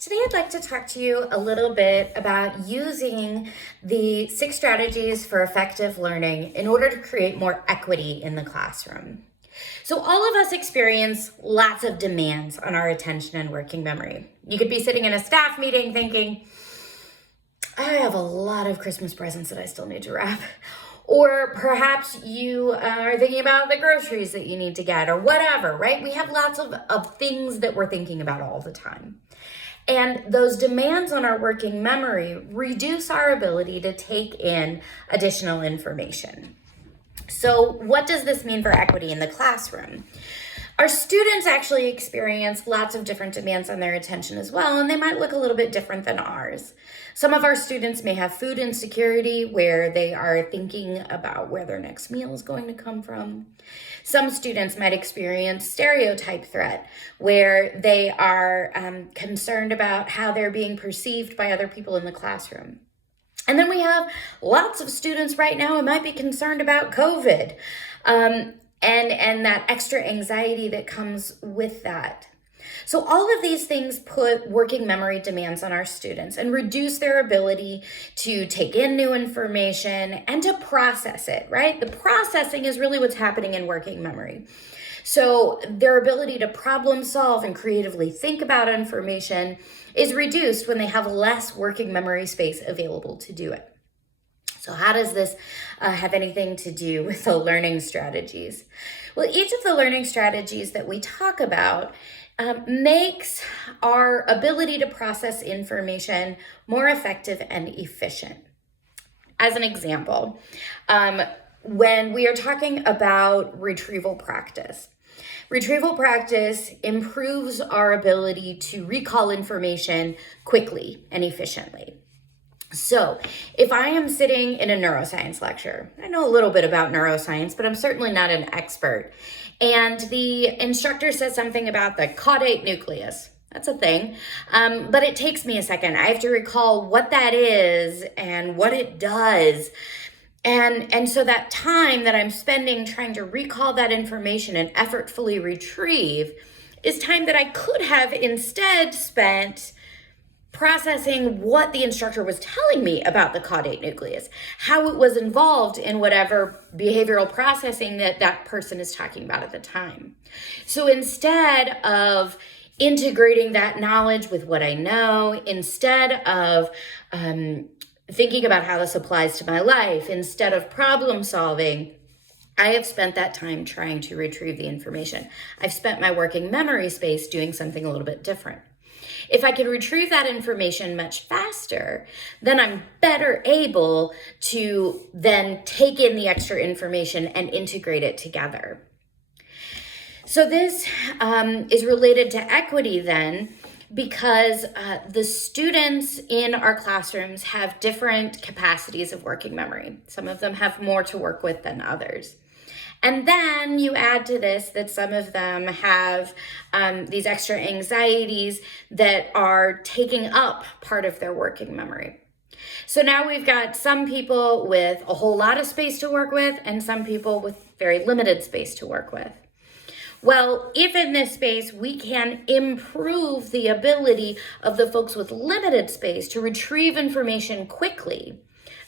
Today, I'd like to talk to you a little bit about using the 6 strategies for effective learning in order to create more equity in the classroom. So all of us experience lots of demands on our attention and working memory. You could be sitting in a staff meeting thinking, I have a lot of Christmas presents that I still need to wrap. Or perhaps you are thinking about the groceries that you need to get or whatever, right? We have lots of things that we're thinking about all the time. And those demands on our working memory reduce our ability to take in additional information. So what does this mean for equity in the classroom? Our students actually experience lots of different demands on their attention as well, and they might look a little bit different than ours. Some of our students may have food insecurity, where they are thinking about where their next meal is going to come from. Some students might experience stereotype threat, where they are concerned about how they're being perceived by other people in the classroom. And then we have lots of students right now who might be concerned about COVID. And that extra anxiety that comes with that. So all of these things put working memory demands on our students and reduce their ability to take in new information and to process it, right? The processing is really what's happening in working memory. So their ability to problem solve and creatively think about information is reduced when they have less working memory space available to do it. So how does this have anything to do with the learning strategies? Well, each of the learning strategies that we talk about makes our ability to process information more effective and efficient. As an example, when we are talking about retrieval practice improves our ability to recall information quickly and efficiently. So if I am sitting in a neuroscience lecture, I know a little bit about neuroscience, but I'm certainly not an expert. And the instructor says something about the caudate nucleus. That's a thing. But it takes me a second. I have to recall what that is and what it does. And so that time that I'm spending trying to recall that information and effortfully retrieve is time that I could have instead spent processing what the instructor was telling me about the caudate nucleus, how it was involved in whatever behavioral processing that person is talking about at the time. So instead of integrating that knowledge with what I know, instead of thinking about how this applies to my life, instead of problem solving, I have spent that time trying to retrieve the information. I've spent my working memory space doing something a little bit different. If I can retrieve that information much faster, then I'm better able to then take in the extra information and integrate it together. So this is related to equity then, because the students in our classrooms have different capacities of working memory. Some of them have more to work with than others. And then you add to this that some of them have these extra anxieties that are taking up part of their working memory. So now we've got some people with a whole lot of space to work with and some people with very limited space to work with. Well, if in this space we can improve the ability of the folks with limited space to retrieve information quickly,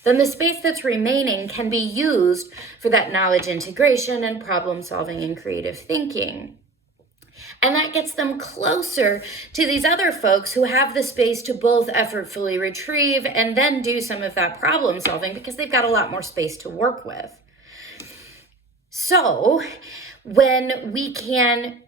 then the space that's remaining can be used for that knowledge integration and problem solving and creative thinking. And that gets them closer to these other folks who have the space to both effortfully retrieve and then do some of that problem solving because they've got a lot more space to work with. So when we can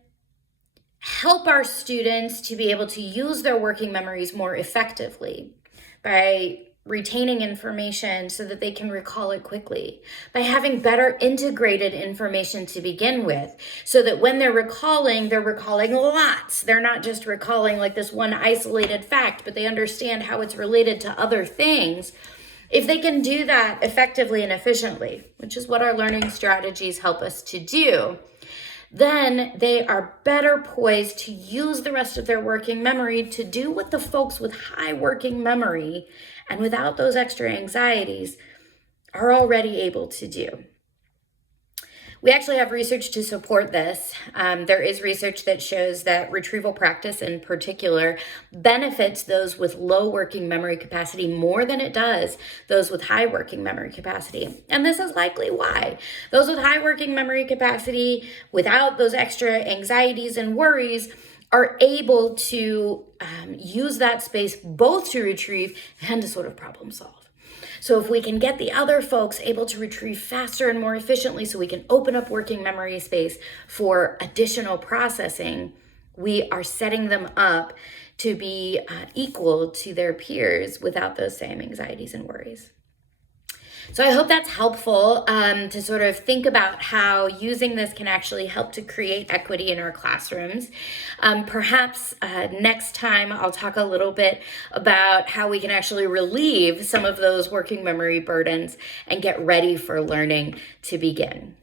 help our students to be able to use their working memories more effectively by retaining information so that they can recall it quickly, by having better integrated information to begin with, so that when they're recalling lots. They're not just recalling like this one isolated fact, but they understand how it's related to other things. If they can do that effectively and efficiently, which is what our learning strategies help us to do, then they are better poised to use the rest of their working memory to do what the folks with high working memory and without those extra anxieties are already able to do. We actually have research to support this. There is research that shows that retrieval practice in particular benefits those with low working memory capacity more than it does those with high working memory capacity. And this is likely why. Those with high working memory capacity, without those extra anxieties and worries, are able to use that space both to retrieve and to sort of problem solve. So if we can get the other folks able to retrieve faster and more efficiently so we can open up working memory space for additional processing, we are setting them up to be equal to their peers without those same anxieties and worries. So I hope that's helpful to sort of think about how using this can actually help to create equity in our classrooms. Perhaps next time I'll talk a little bit about how we can actually relieve some of those working memory burdens and get ready for learning to begin.